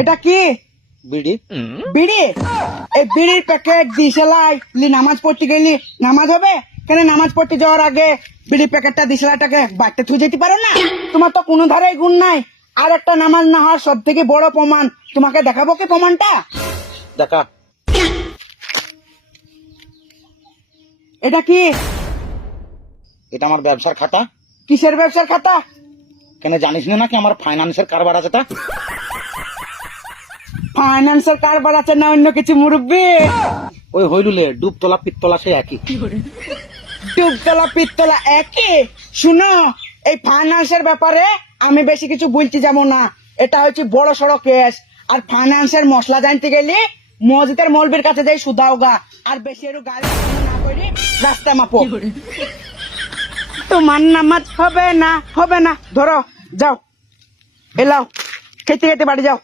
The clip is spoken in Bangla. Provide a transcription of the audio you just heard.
এটা কি? বিড়ি। বিড়ি? এই বিড়ির প্যাকেট দিশলাই নামাজ পড়তে গেলি নামাজ হবে কেন? নামাজ পড়তে যাওয়ার আগে বিড়ি প্যাকেটটা দিশলাটাকে বাড়তে থুয়ে যেতে পারো না? তোমার তো কোনো ধারে গুণ নাই। আর একটা নামাজ না হওয়ার সব থেকে বড় প্রমাণ তোমাকে দেখাবো কি প্রমাণটা? দেখা। এটা কি? এটা আমার ব্যবসার খাতা। কিসের ব্যবসার খাতা? কেন জানিস না নাকি আমার ফাইন্যান্সের কারবার আছে তা? ফাইন্যান্সের কারবার আছে না অন্য কিছু মুরব্বী? ওই হইলুলে ডুবতলা পিত্তলা সে একই। টুকতলা পিত্তলা একই? শুনো, এই ফাইন্যান্সের ব্যাপারে আমি বেশি কিছু বলতে যাবো না। এটা হচ্ছে বড় সড়ো কেস। আর ফাইন্যান্সের মশলা জানতে গেলে মসজিদের মৌলবীর কাছে যাই সুদাওগা। আর বেশি একটু গাড়ি না করে রাস্তা মাপো। তোমার নামাজ হবে না, হবে না। ধরো যাও, এলাও খেতে খেতে বাড়ি যাও।